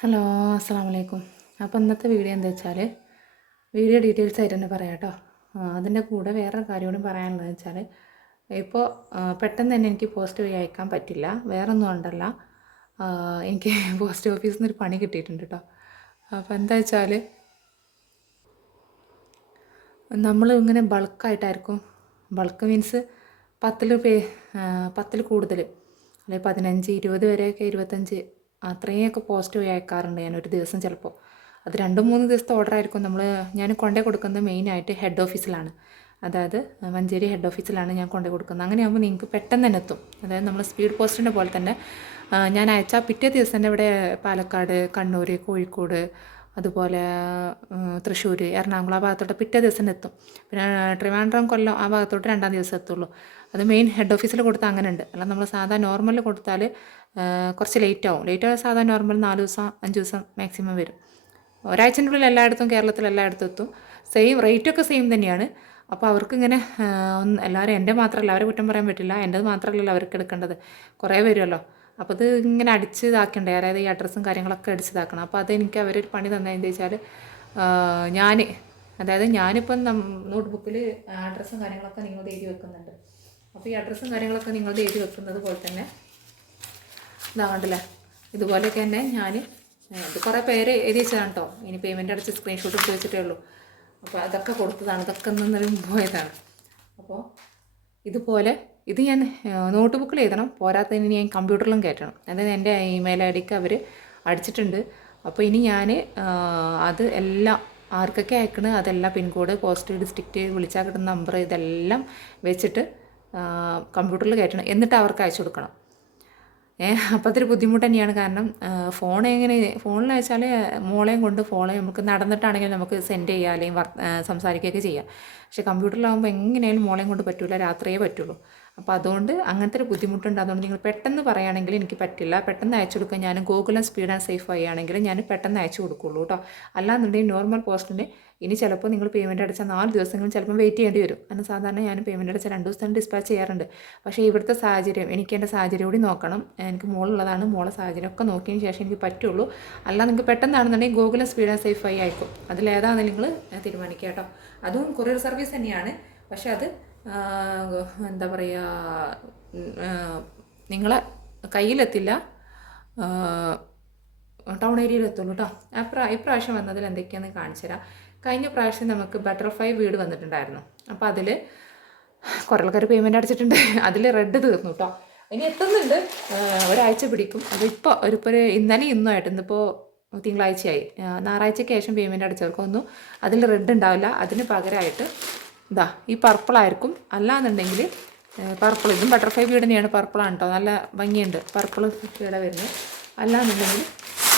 Hello അസ്സാം വലൈക്കും അപ്പോൾ ഇന്നത്തെ വീഡിയോ എന്താ വെച്ചാൽ വീഡിയോ ഡീറ്റെയിൽസ് ആയിട്ട് തന്നെ പറയാം കേട്ടോ. അതിന്റെ കൂടെ വേറെ കാര്യം കൂടി പറയാനുള്ളത് വെച്ചാൽ ഇപ്പോൾ പെട്ടെന്ന് തന്നെ എനിക്ക് പോസ്റ്റ് വഴി അയക്കാൻ പറ്റില്ല. വേറെ ഒന്നും കൊണ്ടല്ല എനിക്ക് പോസ്റ്റ് ഓഫീസിൽ നിന്ന് ഒരു പണി കിട്ടിയിട്ടുണ്ട് കേട്ടോ. അപ്പോൾ എന്താ വെച്ചാൽ നമ്മൾ ഇങ്ങനെ ബൾക്കായിട്ടായിരിക്കും. ബൾക്ക് മീൻസ് പത്തിൽ പേ പത്തിൽ കൂടുതൽ അല്ലെങ്കിൽ പതിനഞ്ച് ഇരുപത് വരെയൊക്കെ ഇരുപത്തഞ്ച് അത്രയൊക്കെ പോസ്റ്റ് അയക്കാറുണ്ട് ഞാൻ ഒരു ദിവസം ചിലപ്പോൾ അത് രണ്ട് മൂന്ന് ദിവസത്തെ ഓർഡർ ആയിരിക്കും നമ്മൾ ഞാൻ കൊണ്ടേ കൊടുക്കുന്നത് മെയിനായിട്ട് ഹെഡ് ഓഫീസിലാണ് അതായത് മഞ്ചേരി ഹെഡ് ഓഫീസിലാണ് ഞാൻ കൊണ്ടു കൊടുക്കുന്നത്. അങ്ങനെയാകുമ്പോൾ നിങ്ങൾക്ക് പെട്ടെന്ന് തന്നെ എത്തും. അതായത് നമ്മൾ സ്പീഡ് പോസ്റ്റിന്റെ പോലെ തന്നെ ഞാൻ അയച്ചാൽ പിറ്റേ ദിവസം തന്നെ ഇവിടെ പാലക്കാട് കണ്ണൂർ കോഴിക്കോട് അതുപോലെ തൃശ്ശൂർ എറണാകുളം ആ ഭാഗത്തോട്ട് പിറ്റേ ദിവസം എത്തും. പിന്നെ ട്രിവാൻഡ്രം കൊല്ലം ആ ഭാഗത്തോട്ട് രണ്ടാം ദിവസം എത്തുള്ളൂ. അത് മെയിൻ ഹെഡ് ഓഫീസിൽ കൊടുത്താൽ അങ്ങനെ ഉണ്ട് അല്ല നമ്മൾ സാധാ നോർമലിൽ കൊടുത്താൽ കുറച്ച് ലേറ്റ് ആവും ലേറ്റ് ആയാൽ സാധാ നോർമൽ നാല് ദിവസം അഞ്ച് ദിവസം മാക്സിമം വരും. ഒരാഴ്ചന്റെ ഉള്ളിൽ എല്ലായിടത്തും കേരളത്തിൽ എല്ലായിടത്തും എത്തും. സെയിം റേറ്റൊക്കെ സെയിം തന്നെയാണ്. അപ്പോൾ അവർക്ക് ഇങ്ങനെ ഒന്ന് എല്ലാവരും എന്റെ മാത്രമല്ല അവരെ കുറ്റം പറയാൻ പറ്റില്ല. എന്റെത് മാത്രമല്ലല്ലോ അവർക്ക് എടുക്കേണ്ടത്. കുറേ വരുമല്ലോ അപ്പോൾ ഇത് ഇങ്ങനെ അടിച്ച് ഇതാക്കണ്ടേ? അതായത് ഈ അഡ്രസ്സും കാര്യങ്ങളൊക്കെ അടിച്ച് ഇതാക്കണം. അപ്പോൾ അതെനിക്ക് അവരൊരു പണി തന്നതെന്ന് വെച്ചാൽ ഞാൻ അതായത് ഞാനിപ്പം നോട്ട്ബുക്കിൽ അഡ്രസ്സും കാര്യങ്ങളൊക്കെ നിങ്ങൾ എഴുതി വെക്കുന്നുണ്ട്. അപ്പോൾ ഈ അഡ്രസ്സും കാര്യങ്ങളൊക്കെ നിങ്ങൾ എഴുതി വെക്കുന്നത് പോലെ തന്നെ ഇതാകണ്ടല്ലേ ഇതുപോലെയൊക്കെ തന്നെ ഞാൻ ഇത് കുറേ പേര് എഴുതി വെച്ചതാണ് കേട്ടോ ഇനി പേയ്മെന്റ് അടച്ച് സ്ക്രീൻഷോട്ട് എടുത്ത് വെച്ചിട്ടേ ഉള്ളൂ. അപ്പോൾ അതൊക്കെ കൊടുത്തതാണ്. ഇതൊക്കെ നിന്നൊരു പോയതാണ്. അപ്പോൾ ഇതുപോലെ ഇത് ഞാൻ നോട്ട് ബുക്കിൽ എഴുതണം. പോരാത്തതിന് ഞാൻ കമ്പ്യൂട്ടറിലും കയറ്റണം. അതായത് എന്റെ ഇമെയിൽ ഐ ഡിക്ക് അവർ അടിച്ചിട്ടുണ്ട്. അപ്പോൾ ഇനി ഞാൻ അത് എല്ലാം ആർക്കൊക്കെ അയക്കണ് അതെല്ലാം പിൻകോഡ് പോസ്റ്റ് ഡിസ്ട്രിക്റ്റ് വിളിച്ചാൽ കിട്ടുന്ന നമ്പർ ഇതെല്ലാം വെച്ചിട്ട് കമ്പ്യൂട്ടറിൽ കയറ്റണം. എന്നിട്ട് അവർക്ക് അയച്ചു കൊടുക്കണം. അപ്പോൾ അതൊരു ബുദ്ധിമുട്ട് തന്നെയാണ്. കാരണം ഫോൺ എങ്ങനെ ഫോണിൽ വെച്ചാൽ മോളെയും കൊണ്ട് ഫോളെ നമുക്ക് നടന്നിട്ടാണെങ്കിലും നമുക്ക് സെൻഡ് ചെയ്യുക അല്ലെങ്കിൽ വർ സംസാരിക്കുകയൊക്കെ ചെയ്യാം. പക്ഷേ കമ്പ്യൂട്ടറിലാകുമ്പോൾ എങ്ങനെയായാലും മോളെയും കൊണ്ട് പറ്റില്ല രാത്രിയേ പറ്റുള്ളൂ. അപ്പോൾ അതുകൊണ്ട് അങ്ങനത്തെ ഒരു ബുദ്ധിമുട്ടുണ്ട്. അതുകൊണ്ട് നിങ്ങൾ പെട്ടെന്ന് പറയുകയാണെങ്കിൽ എനിക്ക് പറ്റില്ല. പെട്ടെന്ന് അയച്ചു കൊടുക്കാൻ ഞാൻ ഗൂഗിളും സ്പീഡ് ആൻഡ് സേഫ് ആയി ആണെങ്കിൽ ഞാൻ പെട്ടെന്ന് അയച്ചു കൊടുക്കുള്ളൂ കേട്ടോ. അല്ലാന്നുണ്ടെങ്കിൽ നോർമൽ പോസ്റ്റിന് ഇനി ചിലപ്പോൾ നിങ്ങൾ പേയ്മെന്റ് അടച്ചാൽ നാല് ദിവസങ്ങളും ചിലപ്പോൾ വെയിറ്റ് ചെയ്യേണ്ടി വരും. കാരണം സാധാരണ ഞാൻ പേയ്മെന്റ് അടച്ചാൽ രണ്ട് ദിവസം ഡിസ്പാച്ച് ചെയ്യാറുണ്ട്. പക്ഷേ ഇവിടുത്തെ സാഹചര്യം എനിക്ക് എന്റെ സാഹചര്യം കൂടി നോക്കണം. എനിക്ക് മോളുള്ളതാണ് മോളെ സാഹചര്യം ഒക്കെ നോക്കിയതിന് ശേഷം എനിക്ക് പറ്റുള്ളൂ. അല്ല നിങ്ങൾക്ക് പെട്ടെന്നാണെന്നുണ്ടെങ്കിൽ ഗൂഗിളും സ്പീഡ് ആൻഡ് സേഫ് ആയി അയക്കും അതിലേതാണെന്ന് നിങ്ങൾ തീരുമാനിക്കുക കേട്ടോ. അതും കൊറിയർ സർവീസ് തന്നെയാണ്. പക്ഷേ അത് എന്താ പറയുക നിങ്ങളെ കയ്യിലെത്തില്ല. ടൗൺ ഏരിയയിലെത്തുള്ളൂ കേട്ടോ. ഇപ്രാവശ്യം വന്നതിൽ എന്തൊക്കെയാണെന്ന് കാണിച്ചു തരാം കഴിഞ്ഞ പ്രാവശ്യം നമുക്ക് ബട്ടർഫ്ലൈ വീട് വന്നിട്ടുണ്ടായിരുന്നു. അപ്പോൾ അതിൽ കുറൽക്കാർ പേയ്മെന്റ് അടച്ചിട്ടുണ്ട്. അതിൽ റെഡ് തീർന്നു കേട്ടോ ഇനി എത്തുന്നുണ്ട്. ഒരാഴ്ച പിടിക്കും. അതിപ്പോൾ ഒരു ഇപ്പോൾ ഇന്നലെ ഇന്നും ആയിട്ട് ഇന്നിപ്പോൾ തിങ്കളാഴ്ചയായി. ഞായറാഴ്ചയ്ക്ക് ശേഷം പേയ്മെന്റ് അടച്ചവർക്കൊന്നും അതിൽ റെഡ് ഉണ്ടാവില്ല. അതിന് പകരമായിട്ട് ഇതാ ഈ പർപ്പിളായിരിക്കും അല്ലാന്നുണ്ടെങ്കിൽ പർപ്പിൾ ഇതും ബട്ടർഫ്ലൈ വീട് തന്നെയാണ് പർപ്പിളാണ് കേട്ടോ നല്ല ഭംഗിയുണ്ട്. പർപ്പിൾ ഇവിടെ വരുന്നത്. അല്ലാന്നുണ്ടെങ്കിൽ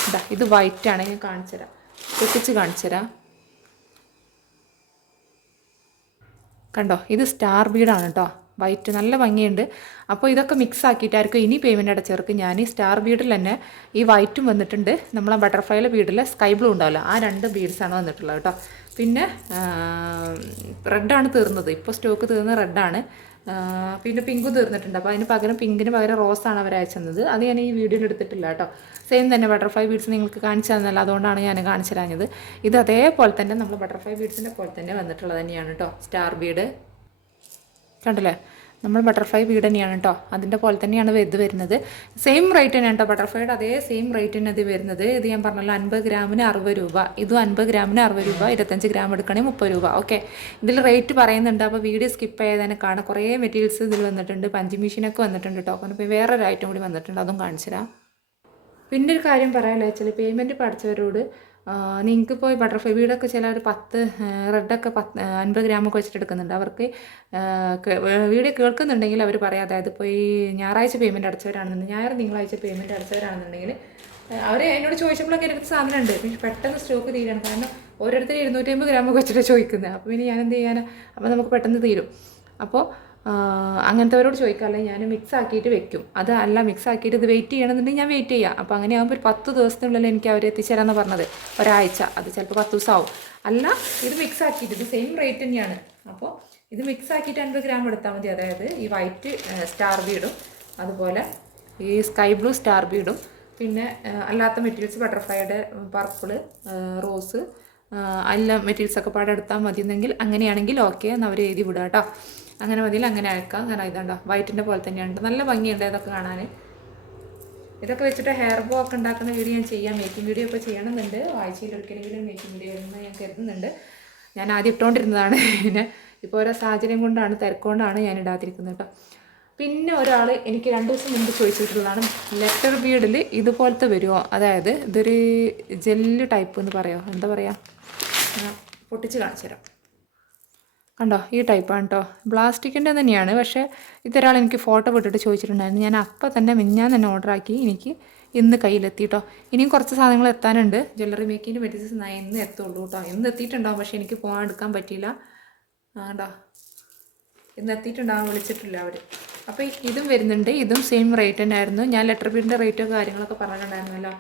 ഇതാ ഇത് വൈറ്റാണ് ഞാൻ കാണിച്ചു തരാം പൊട്ടിച്ച് കാണിച്ചു തരാം കണ്ടോ? ഇത് സ്റ്റാർ ബീഡാണ് കേട്ടോ വൈറ്റ് നല്ല ഭംഗിയുണ്ട്. അപ്പോൾ ഇതൊക്കെ മിക്സ് ആക്കിയിട്ടായിരിക്കും ഇനി പേയ്മെന്റ് അടച്ചവർക്ക് ഞാൻ ഈ സ്റ്റാർ ബീഡിൽ തന്നെ ഈ വൈറ്റും വന്നിട്ടുണ്ട്. നമ്മളെ ബട്ടർഫ്ലൈയിലെ ബീഡിൽ സ്കൈ ബ്ലൂ ഉണ്ടാവില്ല ആ രണ്ട് ബീഡ്സാണ് വന്നിട്ടുള്ളത് കേട്ടോ പിന്നെ റെഡാണ് തീർന്നത്. ഇപ്പോൾ സ്റ്റോക്ക് തീർന്ന റെഡാണ് പിന്നെ പിങ്കും തീർന്നിട്ടുണ്ട്. അപ്പോൾ അതിന് പകരം പിങ്കിന് പകരം റോസാണ് അവർ അയച്ചത് അത് ഞാൻ ഈ വീഡിയോയിൽ എടുത്തിട്ടില്ല കേട്ടോ. സെയിം തന്നെ ബട്ടർഫ്ലൈ ബീഡ്സ് നിങ്ങൾക്ക് കാണിച്ചു തന്നല്ല അതുകൊണ്ടാണ് ഞാൻ കാണിച്ചു തരാഞ്ഞത്. ഇത് അതേപോലെ തന്നെ നമ്മൾ ബട്ടർഫ്ലൈ ബീഡ്സിന്റെ പോലെ തന്നെ വന്നിട്ടുള്ളത് തന്നെയാണ് കേട്ടോ. സ്റ്റാർ ബീഡ് കണ്ടില്ലേ? നമ്മൾ ബട്ടർഫ്ലൈ വീട് തന്നെയാണ് കേട്ടോ അതിന്റെ പോലെ തന്നെയാണ് ഇത് വരുന്നത്. സെയിം റേറ്റ് തന്നെയാണ് കേട്ടോ ബട്ടർഫ്ലൈയുടെ അതേ സെയിം റേറ്റ് തന്നെ ഇത് വരുന്നത്. ഇത് ഞാൻ പറഞ്ഞല്ലോ അൻപത് ഗ്രാമിന് അറുപത് രൂപ. ഇതും അൻപത് ഗ്രാമിന് അറുപത് രൂപ ഇരുപത്തഞ്ച് ഗ്രാം എടുക്കണേ മുപ്പത് രൂപ. ഓക്കെ ഇതിൽ റേറ്റ് പറയുന്നുണ്ട്. അപ്പോൾ വീഡിയോ സ്കിപ്പ് ചെയ്തതിനെ കാണാം. കുറേ മെറ്റീരിയൽസ് ഇതിൽ വന്നിട്ടുണ്ട്. പഞ്ച് മെഷീനൊക്കെ വന്നിട്ടുണ്ട് കേട്ടോ അപ്പോൾ വേറൊരു ഐറ്റം കൂടി വന്നിട്ടുണ്ട്. അതും കാണിച്ചു തരാം പിന്നെ ഒരു കാര്യം പറയാമല്ലോ വെച്ചാൽ പേയ്മെന്റ് പഠിച്ചവരോട് നിങ്ങൾക്ക് ഇപ്പോൾ ബട്ടർഫ്ലൈ വീടൊക്കെ ചില ഒരു പത്ത് റെഡൊക്കെ പത്ത് അൻപത് ഗ്രാമൊക്കെ വെച്ചിട്ട് എടുക്കുന്നുണ്ട് അവർക്ക് വീഡിയോ കേൾക്കുന്നുണ്ടെങ്കിൽ അവർ പറയാം അതായത് ഇപ്പോൾ ഈ ഞായറാഴ്ച പേയ്മെന്റ് അടച്ചവരാണെന്നുണ്ടെങ്കിൽ ഞായർ തിങ്കളാഴ്ച പേയ്മെന്റ് അടച്ചവരാണെന്നുണ്ടെങ്കിൽ അവർ എന്നോട് ചോദിച്ചപ്പോഴൊക്കെ എനിക്ക് അടുത്ത് സാധനം ഉണ്ട് പക്ഷേ പെട്ടെന്ന് സ്റ്റോക്ക് തീരാണ്. കാരണം ഓരോരുത്തർ ഇരുന്നൂറ്റമ്പത് ഗ്രാമൊക്കെ വെച്ചിട്ട് ചോദിക്കുന്നത് അപ്പോൾ പിന്നെ ഞാൻ എന്ത് ചെയ്യാനാണ് അപ്പോൾ നമുക്ക് പെട്ടെന്ന് തീരും. അപ്പോൾ അങ്ങനത്തെവരോട് ചോദിക്കാമല്ലേ ഞാൻ മിക്സ് ആക്കിയിട്ട് വെക്കും. അത് അല്ല മിക്സ് ആക്കിയിട്ട് ഇത് വെയിറ്റ് ചെയ്യണമെന്നുണ്ടെങ്കിൽ ഞാൻ വെയിറ്റ് ചെയ്യാം. അപ്പോൾ അങ്ങനെ ആകുമ്പോൾ ഒരു പത്ത് ദിവസത്തിനുള്ളിൽ എനിക്ക് അവർ എത്തിച്ചേരാമെന്ന് പറഞ്ഞത്. ഒരാഴ്ച അത് ചിലപ്പോൾ പത്ത് ദിവസം അല്ല ഇത് മിക്സ് ആക്കിയിട്ട് ഇത് സെയിം റേറ്റ് തന്നെയാണ്. അപ്പോൾ ഇത് മിക്സ് ആക്കിയിട്ട് അൻപത് ഗ്രാം എടുത്താൽ മതി. അതായത് ഈ വൈറ്റ് സ്റ്റാർ ബീഡും അതുപോലെ ഈ സ്കൈ ബ്ലൂ സ്റ്റാർ ബീഡും പിന്നെ അല്ലാത്ത മെറ്റീരിയൽസ് ബട്ടർഫ്ലൈയുടെ പർപ്പിൾ റോസ് എല്ലാ മെറ്റീരിയൽസ് ഒക്കെ പാടെ എടുത്താൽ മതിയെന്നെങ്കിൽ അങ്ങനെയാണെങ്കിൽ ഓക്കെ എന്ന് അവർ എഴുതി വിടാം കേട്ടോ അങ്ങനെ മതിയിൽ അങ്ങനെ അയക്കാം. കാരണം ഇതുണ്ടോ വൈറ്റിന്റെ പോലെ തന്നെയാണ് നല്ല ഭംഗിയുണ്ട് ഇതൊക്കെ കാണാൻ. ഇതൊക്കെ വെച്ചിട്ട് ഹെയർ ബോ ഒക്കെ ഉണ്ടാക്കുന്ന വീഡിയോ ഞാൻ ചെയ്യാം. മേക്കിംഗ് വീഡിയോ ഒക്കെ ചെയ്യണമെന്നുണ്ട്. ആഴ്ചയിൽ ഒരിക്കലെങ്കിലും മേക്കിംഗ് വീഡിയോ എന്ന് ഞാൻ കരുതുന്നുണ്ട്. ഞാൻ ആദ്യം ഇട്ടുകൊണ്ടിരുന്നതാണ് പിന്നെ ഇപ്പോൾ ഓരോ സാഹചര്യം കൊണ്ടാണ് തിരക്കൊണ്ടാണ് ഞാൻ ഇടാതിരിക്കുന്നത് കേട്ടോ. പിന്നെ ഒരാൾ എനിക്ക് രണ്ട് ദിവസം മുമ്പ് ചോദിച്ചിട്ടുള്ളതാണ് ലെറ്റർ ബീഡിൽ ഇതുപോലത്തെ വരുമോ അതായത് ഇതൊരു ജെല്ല് ടൈപ്പ് എന്ന് പറയുമോ എന്താ പറയുക പൊട്ടിച്ച് കാണിച്ചു തരാം കണ്ടോ ഈ ടൈപ്പാണ് കേട്ടോ പ്ലാസ്റ്റിക്കിന്റെ തന്നെയാണ് പക്ഷേ ഇതൊരാൾ എനിക്ക് ഫോട്ടോ വിട്ടിട്ട് ചോദിച്ചിട്ടുണ്ടായിരുന്നു. ഞാൻ അപ്പം തന്നെ മിഞ്ഞാൻ തന്നെ ഓർഡർ ആക്കി എനിക്ക് ഇന്ന് കയ്യിലെത്തി കേട്ടോ ഇനിയും കുറച്ച് സാധനങ്ങൾ എത്താനുണ്ട്. ജ്വല്ലറി മേക്കിങ്ങിന് മെറ്റീരിയൽസ് ഞാൻ ഇന്ന് എത്തുള്ളൂ കേട്ടോ ഇന്ന് എത്തിയിട്ടുണ്ടാവും പക്ഷേ എനിക്ക് പോകാൻ എടുക്കാൻ പറ്റിയില്ല. ആണ്ടോ ഇന്ന് എത്തിയിട്ടുണ്ടാവും വിളിച്ചിട്ടില്ല അവർ അപ്പോൾ ഇതും വരുന്നുണ്ട്. ഇതും സെയിം റേറ്റ് തന്നെയായിരുന്നു. ഞാൻ ലെറ്റർ ബീഡിന്റെ റേറ്റോ കാര്യങ്ങളൊക്കെ പറഞ്ഞിട്ടുണ്ടായിരുന്നല്ലോ.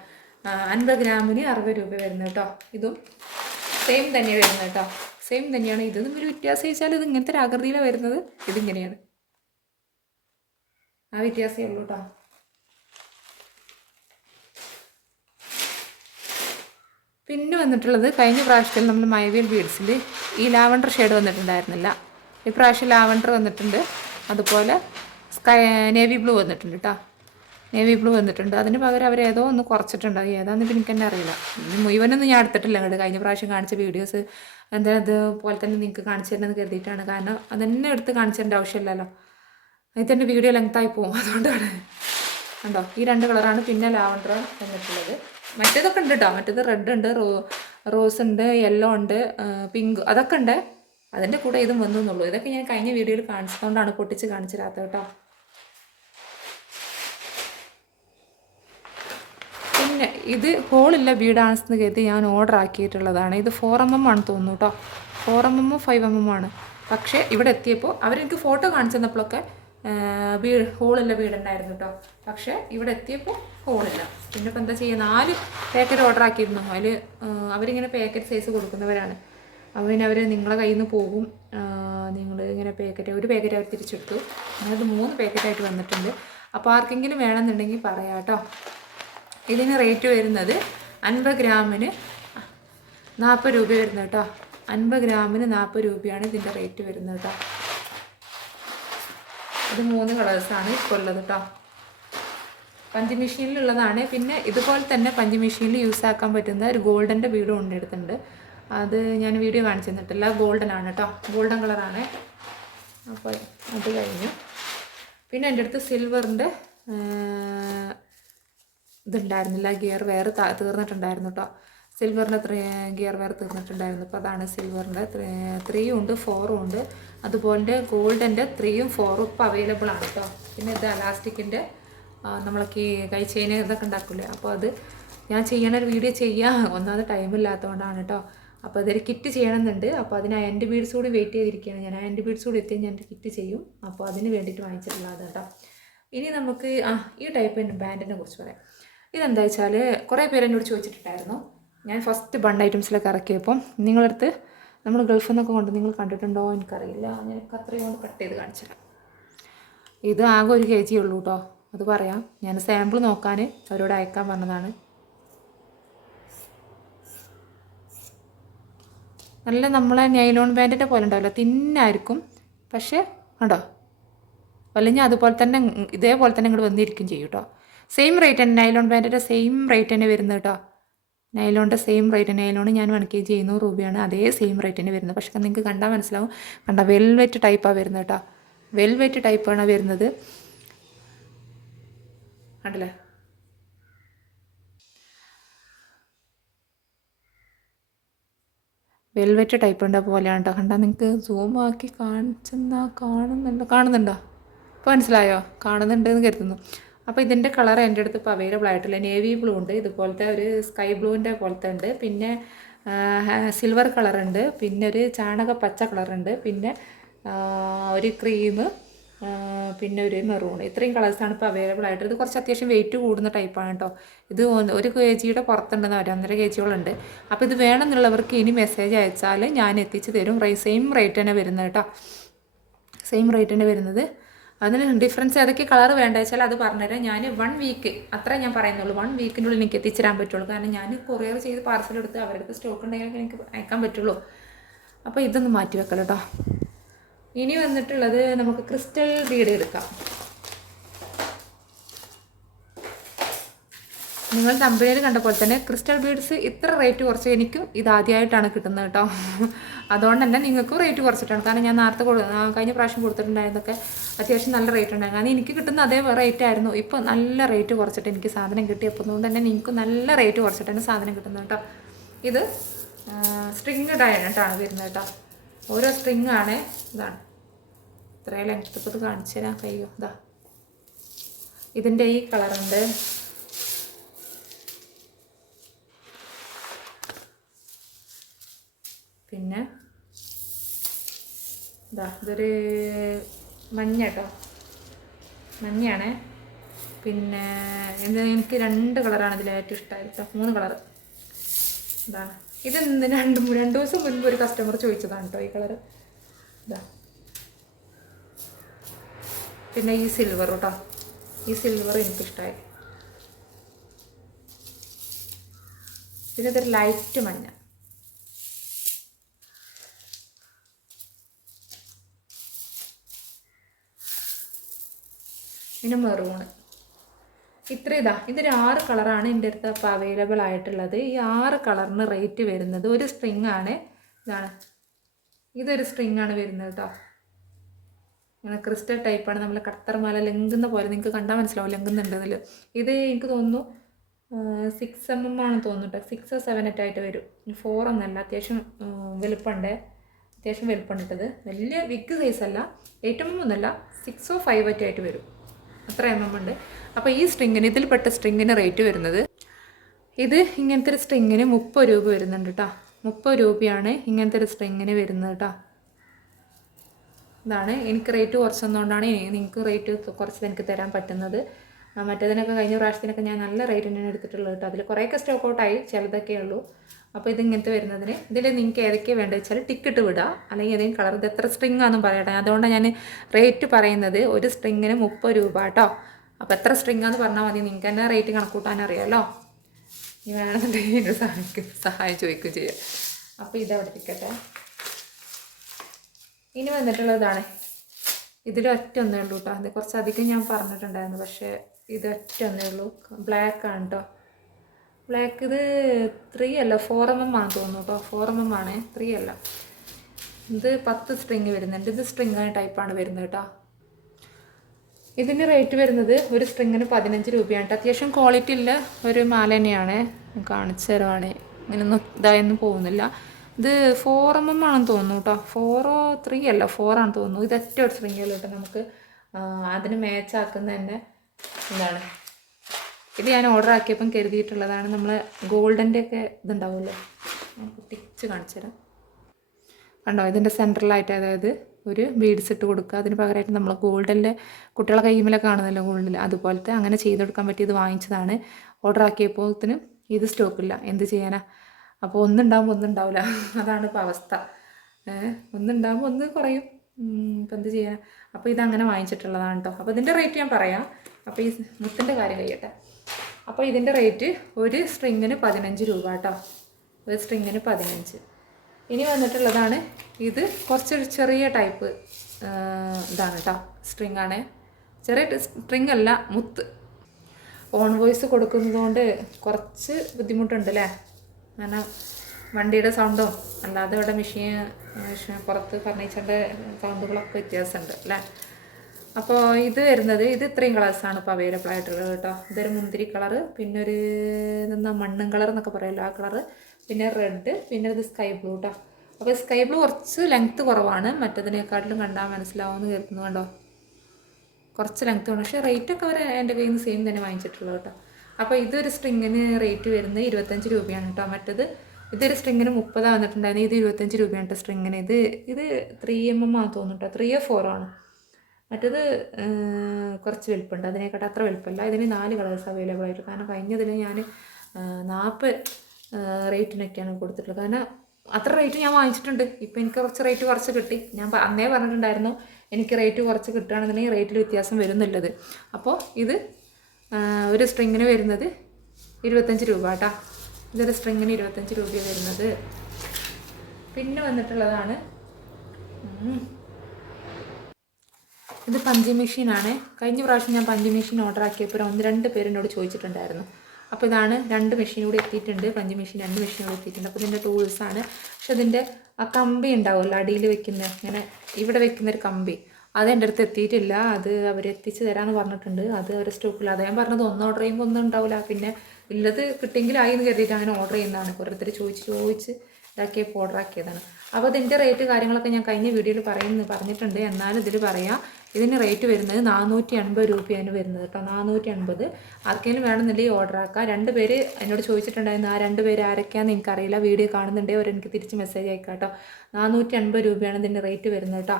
അൻപത് ഗ്രാമിന് അറുപത് രൂപ വരുന്നു കേട്ടോ ഇതും സെയിം തന്നെ വരുന്നു കേട്ടോ സെയിം തന്നെയാണ്. ഇത് തമ്മിൽ വ്യത്യാസം വെച്ചാൽ ഇത് ഇങ്ങനത്തെ ഒരു ആകൃതിയിലാണ് വരുന്നത്. ഇതിങ്ങനെയാണ് ആ വ്യത്യാസമേ ഉള്ളൂ കേട്ടോ പിന്നെ വന്നിട്ടുള്ളത് കഴിഞ്ഞ പ്രാവശ്യത്തിൽ നമ്മൾ മൈവേൽ ബീഡ്സിൽ ഈ ലാവണ്ടർ ഷെയ്ഡ് വന്നിട്ടുണ്ടായിരുന്നില്ല. ഈ പ്രാവശ്യം ലാവണ്ടർ വന്നിട്ടുണ്ട്. അതുപോലെ സ്കൈ നേവി ബ്ലൂ വന്നിട്ടുണ്ട് കേട്ടോ നേവി ബ്ലൂ വന്നിട്ടുണ്ട്. അതിന് പകരം അവർ ഏതോ ഒന്ന് കുറച്ചിട്ടുണ്ട്. ഏതാണെന്ന് എനിക്ക് തന്നെ അറിയില്ല. ഇനി മുഴുവനൊന്നും ഞാൻ എടുത്തിട്ടില്ല. അങ്ങോട്ട് കഴിഞ്ഞ പ്രാവശ്യം കാണിച്ച വീഡിയോസ് എന്താ ഇതുപോലെ തന്നെ നിങ്ങൾക്ക് കാണിച്ചു കരുതിയിട്ടാണ്. കാരണം അതെന്നെ എടുത്ത് കാണിച്ചു തരേണ്ട ആവശ്യമില്ലല്ലോ. അതിൽ തന്നെ വീഡിയോ ലെങ്ത്തായി പോകും. അതുകൊണ്ടാണ്. കണ്ടോ? ഈ രണ്ട് കളറാണ് പിന്നെ ലാവണ്ടർ വന്നിട്ടുള്ളത്. മറ്റേതൊക്കെ ഉണ്ട് കേട്ടോ മറ്റേത് റെഡ് ഉണ്ട് റോ റോസ് ഉണ്ട് യെല്ലോ ഉണ്ട് പിങ്ക് അതൊക്കെ ഉണ്ട്. അതിന്റെ കൂടെ ഇതും വന്നു എന്നുള്ളൂ. ഇതൊക്കെ ഞാൻ കഴിഞ്ഞ വീഡിയോയിൽ കാണിച്ചതുകൊണ്ടാണ് പൊട്ടിച്ച് കാണിച്ചു കേട്ടോ. ഇത് ഹോളില്ല വീടാണെന്ന് കരുതി ഞാൻ ഓർഡർ ആക്കിയിട്ടുള്ളതാണ്. ഇത് ഫോർ എം എം ആണ് തോന്നുന്നു കേട്ടോ ഫോർ എം എമ്മോ ഫൈവ് എം എം ആണ്. പക്ഷേ ഇവിടെ എത്തിയപ്പോൾ അവരെനിക്ക് ഫോട്ടോ കാണിച്ചു തന്നപ്പോഴൊക്കെ വീട് ഹോളില്ല വീടുണ്ടായിരുന്നു കേട്ടോ പക്ഷേ ഇവിടെ എത്തിയപ്പോൾ ഹോളില്ല പിന്നെ ഇപ്പം എന്താ ചെയ്യുക നാല് പാക്കറ്റ് ഓർഡർ ആക്കിയിരുന്നു. അതിൽ അവരിങ്ങനെ പാക്കറ്റ് സൈസ് കൊടുക്കുന്നവരാണ്. അപ്പോൾ പിന്നെ അവർ നിങ്ങളെ കയ്യിൽ നിന്ന് പോകും നിങ്ങൾ ഇങ്ങനെ പാക്കറ്റ് ഒരു പാക്കറ്റ് അവർ തിരിച്ചെടുത്തു. അങ്ങനെ അത് മൂന്ന് പാക്കറ്റായിട്ട് വന്നിട്ടുണ്ട്. അപ്പോൾ ആർക്കെങ്കിലും വേണമെന്നുണ്ടെങ്കിൽ പറയാം കേട്ടോ ഇതിന് റേറ്റ് വരുന്നത് അൻപത് ഗ്രാമിന് നാൽപ്പത് രൂപ വരുന്നത് കേട്ടോ അൻപത് ഗ്രാമിന് നാൽപ്പത് രൂപയാണ് ഇതിന്റെ റേറ്റ് വരുന്നത് കേട്ടോ ഇത് മൂന്ന് കളേഴ്സാണ് ഇപ്പോൾ ഉള്ളത് കേട്ടോ പഞ്ച് മെഷീനിലുള്ളതാണ് പിന്നെ ഇതുപോലെ തന്നെ പഞ്ചി മെഷീനിൽ യൂസ് ആക്കാൻ പറ്റുന്ന ഒരു ഗോൾഡന്റെ വീടും ഉണ്ട് എടുത്തിട്ടുണ്ട് അത് ഞാൻ വീഡിയോ കാണിച്ചു തന്നിട്ടില്ല ഗോൾഡൻ ആണ് കേട്ടോ ഗോൾഡൻ കളറാണ് അപ്പോൾ അത് കഴിഞ്ഞു. പിന്നെ എന്റെ അടുത്ത് സിൽവറിന്റെ ഇതുണ്ടായിരുന്നില്ല ഗിയർ വെയർ തീർന്നിട്ടുണ്ടായിരുന്നു കേട്ടോ സിൽവറിന്റെ ത്രീ ഗിയർ വെയർ തീർന്നിട്ടുണ്ടായിരുന്നു. അപ്പോൾ അതാണ് സിൽവറിന്റെ ത്രീയും ഉണ്ട് ഫോറും ഉണ്ട്. അതുപോലെ ഗോൾഡിന്റെ ത്രീയും ഫോറും ഇപ്പോൾ അവൈലബിൾ ആണ് കേട്ടോ പിന്നെ ഇത് അലാസ്റ്റിക്കിന്റെ നമ്മളൊക്കെ കൈ ചെയിൻ ഇതൊക്കെ ഉണ്ടാക്കില്ലേ അപ്പോൾ അത് ഞാൻ ചെയ്യണ ഒരു വീഡിയോ ചെയ്യാം. ഒന്നാമത് ടൈം ഇല്ലാത്തതുകൊണ്ടാണ് കേട്ടോ അപ്പോൾ അതൊരു കിറ്റ് ചെയ്യണമെന്നുണ്ട്. അപ്പോൾ അതിന് എന്റെ ബീഡ്സ് കൂടി വെയിറ്റ് ചെയ്തിരിക്കുകയാണ്. ഞാൻ എന്റെ ബീഡ്സ് കൂടി എത്തിയാൽ ഞാൻ കിറ്റ് ചെയ്യും. അപ്പോൾ അതിന് വേണ്ടിയിട്ട് വാങ്ങിച്ചിട്ടുള്ളതാണ് കേട്ടോ ഇനി നമുക്ക് ആ ഈ ടൈപ്പ് ബാൻഡിനെ കുറിച്ച് പറയാം. ഇതെന്താ വെച്ചാൽ കുറേ പേര് എന്നോട് ചോദിച്ചിട്ടുണ്ടായിരുന്നു. ഞാൻ ഫസ്റ്റ് ബണ്ട് ഐറ്റംസിലൊക്കെ ഇറക്കിയപ്പം നിങ്ങളടുത്ത് നമ്മൾ ഗൾഫിൽ നിന്നൊക്കെ കൊണ്ട് നിങ്ങൾ കണ്ടിട്ടുണ്ടോ എനിക്കറിയില്ല. ഞാൻ അത്രയും കൊണ്ട് കട്ട് ചെയ്ത് കാണിച്ചില്ല ഇത് ആകെ ഒരു കെ ജി ഉള്ളൂ കേട്ടോ അത് പറയാം. ഞാൻ സാമ്പിൾ നോക്കാൻ അവരോട് അയക്കാൻ പറഞ്ഞതാണ്. നല്ല നമ്മളെ നൈലോൺ ബാൻഡിന്റെ പോലെ ഉണ്ടാവില്ല. തിന്നായിരിക്കും. പക്ഷേ കണ്ടോ? അല്ലെങ്കിൽ അതുപോലെ തന്നെ ഇതേപോലെ തന്നെ ഇങ്ങോട്ട് വന്നിരിക്കും ചെയ്യും കേട്ടോ സെയിം റേറ്റ് തന്നെ നൈലോൺ പാന്റിന്റെ സെയിം റേറ്റ് തന്നെ വരുന്നത് കേട്ടോ നൈലോണിന്റെ സെയിം റേറ്റ് നൈലോൺ ഞാൻ വൺ കെ ജി എഴുന്നൂറ് രൂപയാണ്. അതേ സെയിം റേറ്റ് തന്നെ വരുന്നത്. പക്ഷേ നിങ്ങൾക്ക് കണ്ടാൽ മനസ്സിലാവും. കണ്ട വെൽവെറ്റ് ടൈപ്പാണ് വരുന്നത് കേട്ടോ വെൽവെറ്റ് ടൈപ്പാണ് വരുന്നത്. കണ്ടല്ലേ? വെൽവെറ്റ് ടൈപ്പ് ഉണ്ട് പോലെയാണ് കേട്ടോ കണ്ടാൽ നിങ്ങൾക്ക് സൂം ആക്കി കാണിച്ചെന്നാ കാണുന്നുണ്ടോ. കാണുന്നുണ്ടോ? ഇപ്പോൾ മനസ്സിലായോ? കാണുന്നുണ്ട് എന്ന് കരുതുന്നു. അപ്പോൾ ഇതിന്റെ കളർ എന്റെ അടുത്ത് ഇപ്പോൾ അവൈലബിൾ ആയിട്ടില്ല. നേവി ബ്ലൂ ഉണ്ട്. ഇതുപോലത്തെ ഒരു സ്കൈ ബ്ലൂവിന്റെ പോലത്തെ ഉണ്ട്. പിന്നെ സിൽവർ കളറുണ്ട് പിന്നെ ഒരു ചാണക പച്ച കളറുണ്ട് പിന്നെ ഒരു ക്രീം പിന്നെ ഒരു മെറൂൺ ഇത്രയും കളേഴ്സാണ് ഇപ്പോൾ അവൈലബിൾ ആയിട്ട്. ഇത് കുറച്ച് അത്യാവശ്യം വെയിറ്റ് കൂടുന്ന ടൈപ്പാണ് കേട്ടോ ഇത് ഒരു കെ ജിയുടെ പുറത്തുണ്ടെന്ന് ഒരു ഒന്നര കെ ജിയോളുണ്ട് അപ്പോൾ ഇത് വേണമെന്നുള്ളവർക്ക് ഇനി മെസ്സേജ് അയച്ചാൽ ഞാൻ എത്തിച്ച് തരും. സെയിം റേറ്റ് തന്നെ വരുന്നത് കേട്ടോ സെയിം റേറ്റ് തന്നെ വരുന്നത്. അതിന് ഡിഫറൻസ് ഏതൊക്കെ കളർ വേണ്ട വെച്ചാൽ അത് പറഞ്ഞുതരാം. ഞാൻ വൺ വീക്ക് അത്രേ ഞാൻ പറയുന്നുള്ളൂ. വൺ വീക്കിനുള്ളിൽ എനിക്ക് എത്തിച്ചേരാൻ പറ്റുള്ളൂ. കാരണം ഞാൻ കൊറിയർ ചെയ്ത് പാർസൽ എടുത്ത് അവരുടെ സ്റ്റോക്ക് ഉണ്ടെങ്കിൽ എനിക്ക് അയക്കാൻ പറ്റുള്ളൂ. അപ്പോൾ ഇതൊന്ന് മാറ്റി വെക്കാം കേട്ടോ ഇനി വന്നിട്ടുള്ളത് നമുക്ക് ക്രിസ്റ്റൽ ബീഡ് എടുക്കാം. നിങ്ങൾ തമ്പനയിൽ കണ്ട പോലെ തന്നെ ക്രിസ്റ്റൽ ബീഡ്സ് ഇത്ര റേറ്റ് കുറച്ച് എനിക്കും ഇത് ആദ്യമായിട്ടാണ് കിട്ടുന്നത് കേട്ടോ. അതുകൊണ്ട് തന്നെ നിങ്ങൾക്കും റേറ്റ് കുറച്ചിട്ടാണ്. കാരണം ഞാൻ നേരത്തെ കഴിഞ്ഞ പ്രാവശ്യം കൊടുത്തിട്ടുണ്ടായിരുന്നൊക്കെ അത്യാവശ്യം നല്ല റേറ്റ് ഉണ്ടായിരുന്നു. കാരണം എനിക്ക് കിട്ടുന്ന അതേ റേറ്റ് ആയിരുന്നു. ഇപ്പോൾ നല്ല റേറ്റ് കുറച്ചിട്ട് എനിക്ക് സാധനം കിട്ടിയപ്പോൾ അതുകൊണ്ട് തന്നെ നിങ്ങൾക്ക് നല്ല റേറ്റ് കുറച്ചിട്ടാണ് സാധനം കിട്ടുന്നത് കേട്ടോ. ഇത് സ്ട്രിങ് ഡയനായിട്ടാണ് വരുന്നത് കേട്ടോ. ഓരോ സ്ട്രിങ് ആണ്. ഇതാണ്. ഇത്രയും ലെങ്ത്ത് ഇപ്പോൾ ഇത് കാണിച്ചു തരാം കയ്യോ? ഇതാ ഇതിന്റെ ഈ കളറുണ്ട് പിന്നെ ഇതാ ഇതൊരു മഞ്ഞ കേട്ടോ. മഞ്ഞയാണേ. പിന്നെ എന്താ എനിക്ക് രണ്ട് കളറാണ് ഇതിൽ ഏറ്റവും ഇഷ്ടമായത് കേട്ടോ മൂന്ന് കളറ്. എന്താ ഇത് രണ്ട് രണ്ട് ദിവസം മുൻപ് ഒരു കസ്റ്റമർ ചോദിച്ചതാണ് കേട്ടോ ഈ കളർ ഇതാ പിന്നെ ഈ സിൽവർ കേട്ടോ ഈ സിൽവർ എനിക്കിഷ്ടമായി പിന്നെ ഇതൊരു ലൈറ്റ് മഞ്ഞ. പിന്നെ മെറൂണ്. ഇത്ര ഇതാ. ഇതൊരു ആറ് കളറാണ് എന്റെ അടുത്ത് അപ്പോൾ അവൈലബിൾ ആയിട്ടുള്ളത്. ഈ ആറ് കളറിന് റേറ്റ് വരുന്നത് ഒരു സ്ട്രിങ് ആണ്. ഇതാണ്. ഇതൊരു സ്ട്രിങ് ആണ് വരുന്നത് കേട്ടോ ഇങ്ങനെ ക്രിസ്റ്റൽ ടൈപ്പാണ് നമ്മൾ കത്തർമാല ലെങ്കുന്ന പോലെ നിങ്ങൾക്ക് കണ്ടാൽ മനസ്സിലാവും ലെങ്കുന്നുണ്ട് ഇതിൽ ഇത് എനിക്ക് തോന്നുന്നു സിക്സ് എം എം ആണ് തോന്നുന്നു കേട്ടോ സിക്സ് സെവൻ എറ്റ് ആയിട്ട് വരും. ഫോർ ഒന്നല്ല അത്യാവശ്യം വലുപ്പമുണ്ട്. അത്യാവശ്യം വലുപ്പമുണ്ട് വലിയ വിഗ് സൈസ് അല്ല. എം ഒന്നല്ല സിക്സോ ഫൈവ് എറ്റ് ആയിട്ട് വരും. അത്ര എം എം ഉണ്ട്. അപ്പോൾ ഈ സ്ട്രിങ്ങിന് ഇതിൽപ്പെട്ട സ്ട്രിങ്ങിന് റേറ്റ് വരുന്നത് ഇത് ഇങ്ങനത്തെ ഒരു സ്ട്രിങ്ങിന് മുപ്പത് രൂപ വരുന്നുണ്ട് കേട്ടോ മുപ്പത് രൂപയാണ് ഇങ്ങനത്തെ ഒരു സ്ട്രിങ്ങിന് വരുന്നത് കേട്ടോ ഇതാണ്. എനിക്ക് റേറ്റ് കുറച്ചെന്നുകൊണ്ടാണ് നിങ്ങൾക്ക് റേറ്റ് കുറച്ച് എനിക്ക് തരാൻ പറ്റുന്നത്. മറ്റേതിനൊക്കെ കഴിഞ്ഞ പ്രാവശ്യത്തിനൊക്കെ ഞാൻ നല്ല റേറ്റ് തന്നെയാണ് എടുത്തിട്ടുള്ളത് കേട്ടോ അതിൽ കുറേയൊക്കെ സ്റ്റോക്ക് ഔട്ടായി ചിലതൊക്കെ ഉള്ളൂ. അപ്പോൾ ഇത് ഇങ്ങനത്തെ വരുന്നതിന്. ഇതിൽ നിങ്ങൾക്ക് ഏതൊക്കെയാണ് വേണ്ടത് വെച്ചാൽ ടിക്കറ്റ് വിടുക അല്ലെങ്കിൽ ഏതെങ്കിലും കളർ ഇത് എത്ര സ്ട്രിങ് ആണെന്നും പറയട്ടെ. അതുകൊണ്ടാണ് ഞാൻ റേറ്റ് പറയുന്നത് ഒരു സ്ട്രിങ്ങിന് മുപ്പത് രൂപ കേട്ടോ അപ്പോൾ എത്ര സ്ട്രിങ് ആണെന്ന് പറഞ്ഞാൽ മതി. നിങ്ങൾക്ക് തന്നെ റേറ്റ് കണക്കൂട്ടാൻ അറിയാമല്ലോ ഇനി വേണമെന്നുണ്ടെങ്കിൽ എന്റെ സഹായിക്കും. സഹായം ചോദിക്കുകയും ചെയ്യാം. അപ്പോൾ ഇതവിടെ ഇരിക്കട്ടെ ഇനി വന്നിട്ടുള്ളതാണ്. ഇതിൽ ഒറ്റ ഒന്നേ ഉള്ളൂ കേട്ടോ അത് കുറച്ചധികം ഞാൻ പറഞ്ഞിട്ടുണ്ടായിരുന്നു. പക്ഷേ ഇത് ഒറ്റ ഒന്നേ ഉള്ളൂ. ബ്ലാക്ക് ആണ് കേട്ടോ ബ്ലാക്ക് ഇത് ത്രീ അല്ല ഫോർ എം എം ആണെന്ന് തോന്നുന്നു കേട്ടോ ഫോർ എം എം ആണ് ത്രീ അല്ല. ഇത് പത്ത് സ്ട്രിങ് വരുന്നുണ്ട്. ഇത് സ്ട്രിങ് ടൈപ്പാണ് വരുന്നത് കേട്ടോ ഇതിന് റേറ്റ് വരുന്നത് ഒരു സ്ട്രിങ്ങിന് പതിനഞ്ച് രൂപയാണ് കേട്ടോ അത്യാവശ്യം ക്വാളിറ്റി ഉള്ള ഒരു മാല തന്നെയാണ്. കാണിച്ചു തരുവാണ്. ഇങ്ങനൊന്നും ഇതായൊന്നും പോകുന്നില്ല. ഇത് ഫോർ എം എം ആണെന്ന് തോന്നുന്നു കേട്ടോ ഫോറോ ത്രീ അല്ല ഫോർ ആണെന്ന് തോന്നുന്നു. ഇത് ഒറ്റ ഒരു സ്ട്രിങ്ങല്ലോ കേട്ടോ നമുക്ക് അതിന് മാച്ച് ആക്കുന്ന തന്നെ എന്താണ് ഇത് ഞാൻ ഓർഡർ ആക്കിയപ്പം കരുതിയിട്ടുള്ളതാണ്. നമ്മൾ ഗോൾഡന്റെ ഒക്കെ ഇതുണ്ടാവുമല്ലോ? ഞാൻ പൊട്ടിച്ച് കാണിച്ചു തരാം. കണ്ടോ? ഇതിന്റെ സെൻട്രലായിട്ട് അതായത് ഒരു ബീഡ്സ് ഇട്ട് കൊടുക്കുക. അതിന് പകരമായിട്ട് നമ്മൾ ഗോൾഡിന്റെ കുട്ടികളെ കൈമലൊക്കെ കാണുന്നല്ലോ ഗോൾഡിൽ അതുപോലത്തെ അങ്ങനെ ചെയ്ത് കൊടുക്കാൻ പറ്റിയത് വാങ്ങിച്ചതാണ്. ഓർഡർ ആക്കിയപ്പോഴത്തേനും ഇത് സ്റ്റോക്കില്ല എന്ത് ചെയ്യാനാ? അപ്പോൾ ഒന്നുണ്ടാകുമ്പോൾ ഒന്നുണ്ടാവില്ല. അതാണ് ഇപ്പോൾ അവസ്ഥ. ഒന്നുണ്ടാകുമ്പോൾ ഒന്ന് കുറയും. ഇപ്പം എന്ത് ചെയ്യാനാ? അപ്പോൾ ഇതങ്ങനെ വാങ്ങിച്ചിട്ടുള്ളതാണ് കേട്ടോ അപ്പോൾ ഇതിന്റെ റേറ്റ് ഞാൻ പറയാം. അപ്പോൾ ഈ മുത്തിന്റെ കാര്യം കഴിയട്ടെ. അപ്പോൾ ഇതിന്റെ റേറ്റ് ഒരു സ്ട്രിങ്ങിന് പതിനഞ്ച് രൂപ കേട്ടോ. ഒരു സ്ട്രിങ്ങിന് പതിനഞ്ച്. ഇനി വന്നിട്ടുള്ളതാണ് ഇത് കുറച്ചൊരു ചെറിയ ടൈപ്പ് ഇതാണ് കേട്ടോ സ്ട്രിങ് ആണ്. ചെറിയ സ്ട്രിങ് അല്ല മുത്ത്. ഓൺ വോയിസ് കൊടുക്കുന്നതുകൊണ്ട് കുറച്ച് ബുദ്ധിമുട്ടുണ്ട് അല്ലേ? കാരണം വണ്ടിയുടെ സൗണ്ടും അല്ലാതെ ഇവിടെ മെഷീൻ പുറത്ത് ഫർണിച്ചറിന്റെ സൗണ്ടുകളൊക്കെ വ്യത്യാസമുണ്ട് അല്ലേ? അപ്പോൾ ഇത് വരുന്നത് ഇത് ഇത്രയും കളേഴ്സാണ് ഇപ്പോൾ അവൈലബിൾ ആയിട്ടുള്ളത് കേട്ടോ. ഇതൊരു മുന്തിരി കളർ പിന്നെ ഒരു ഇതെന്താ മണ്ണും കളർ എന്നൊക്കെ പറയുമല്ലോ ആ കളറ് പിന്നെ റെഡ് പിന്നെ ഇത് സ്കൈ ബ്ലൂ കേട്ടോ അപ്പോൾ സ്കൈ ബ്ലൂ കുറച്ച് ലെങ്ത്ത് കുറവാണ്. മറ്റതിനേക്കാട്ടിലും കണ്ടാൽ മനസ്സിലാവുമെന്ന് കേൾക്കുന്നു കണ്ടോ? കുറച്ച് ലെങ്ത്ത് വേണം പക്ഷേ റേറ്റൊക്കെ അവർ എന്റെ കയ്യിൽ നിന്ന് സെയിം തന്നെ വാങ്ങിച്ചിട്ടുള്ളത് കേട്ടോ. അപ്പോൾ ഇതൊരു സ്ട്രിങ്ങിന് റേറ്റ് വരുന്നത് ഇരുപത്തഞ്ച് രൂപയാണ് കേട്ടോ. മറ്റത് ഇതൊരു സ്ട്രിങ്ങിന് മുപ്പതാണ് വന്നിട്ടുണ്ടായിരുന്നു. ഇത് ഇരുപത്തഞ്ച് രൂപയാണ് കേട്ടോ സ്ട്രിങ്ങിന് ഇത് ഇത് ത്രീ എം എം ആണ് തോന്നുന്നു കേട്ടോ. ത്രീയോ ഫോറോ ആണ്. മറ്റത് കുറച്ച് വലുപ്പമുണ്ട് അതിനെക്കാട്ടും അത്ര വലുപ്പമില്ല ഇതിന് നാല് കളേഴ്സ് അവൈലബിൾ ആയിട്ട് കാരണം കഴിഞ്ഞതിൽ ഞാൻ നാൽപ്പത് റേറ്റിനൊക്കെയാണ് കൊടുത്തിട്ടുള്ളത്. കാരണം അത്ര റേറ്റ് ഞാൻ വാങ്ങിച്ചിട്ടുണ്ട്. ഇപ്പം എനിക്ക് കുറച്ച് റേറ്റ് കുറച്ച് കിട്ടി. ഞാൻ അന്നേ പറഞ്ഞിട്ടുണ്ടായിരുന്നു എനിക്ക് റേറ്റ് കുറച്ച് കിട്ടുകയാണെന്നുണ്ടെങ്കിൽ റേറ്റിൽ വ്യത്യാസം വരുന്നുള്ളത്. അപ്പോൾ ഇത് ഒരു സ്ട്രിങ്ങിന് വരുന്നത് ഇരുപത്തഞ്ച് രൂപ കേട്ടോ. ഇതൊരു സ്ട്രിങ്ങിന് ഇരുപത്തഞ്ച് രൂപയാണ് വരുന്നത്. പിന്നെ വന്നിട്ടുള്ളതാണ്. ഇത് പഞ്ചി മെഷീനാണ്. കഴിഞ്ഞ പ്രാവശ്യം ഞാൻ പഞ്ചിങ് മെഷീൻ ഓർഡർ ആക്കിയപ്പോൾ ഒന്ന് രണ്ട് പേര് എന്നോട് ചോദിച്ചിട്ടുണ്ടായിരുന്നു. അപ്പോൾ ഇതാണ് രണ്ട് മെഷീൻ കൂടി എത്തിയിട്ടുണ്ട്. പഞ്ച് മെഷീൻ രണ്ട് മെഷീൻ കൂടി എത്തിയിട്ടുണ്ട്. അപ്പോൾ ഇതിന്റെ ടൂൾസാണ് പക്ഷെ അതിന്റെ ആ കമ്പി ഉണ്ടാവുമല്ലോ അടിയിൽ വെക്കുന്ന ഇങ്ങനെ ഇവിടെ വെക്കുന്ന ഒരു കമ്പി. അത് എന്റെ അടുത്ത് എത്തിയിട്ടില്ല. അത് അവർ എത്തിച്ചു തരാമെന്ന് പറഞ്ഞിട്ടുണ്ട്. അത് അവർ സ്റ്റോക്കില്ല അത് ഞാൻ പറഞ്ഞത് ഒന്ന് ഓർഡർ ചെയ്യുമ്പോൾ ഒന്നും ഉണ്ടാവില്ല. പിന്നെ ഉള്ളത് കിട്ടിയെങ്കിലായി എന്ന് കരുതിയിട്ട് അങ്ങനെ ഓർഡർ ചെയ്യുന്നതാണ്. ഓരോരുത്തർ ചോദിച്ച് ചോദിച്ച് ഇതാക്കിയപ്പോൾ ഓർഡർ ആക്കിയതാണ് അപ്പോൾ അതിന്റെ റേറ്റ് കാര്യങ്ങളൊക്കെ ഞാൻ കഴിഞ്ഞ വീഡിയോയിൽ പറയുന്നു പറഞ്ഞിട്ടുണ്ട്. എന്നാലും ഇതിൽ പറയാം. ഇതിന് റേറ്റ് വരുന്നത് നാനൂറ്റി അൻപത് രൂപയാണ് വരുന്നത് കേട്ടോ നാനൂറ്റി അൻപത് ആർക്കെങ്കിലും വേണമെന്നുണ്ടെങ്കിൽ ഓർഡർ ആക്കാം. രണ്ട് പേര് എന്നോട് ചോദിച്ചിട്ടുണ്ടായിരുന്നു ആ രണ്ട് പേര് ആരൊക്കെയാണെന്ന് എനിക്കറിയില്ല. വീഡിയോ കാണുന്നുണ്ടെങ്കിൽ അവർ എനിക്ക് തിരിച്ച് മെസ്സേജ് അയക്കാം കേട്ടോ നാനൂറ്റി അൻപത് രൂപയാണ് ഇതിന്റെ റേറ്റ് വരുന്നത് കേട്ടോ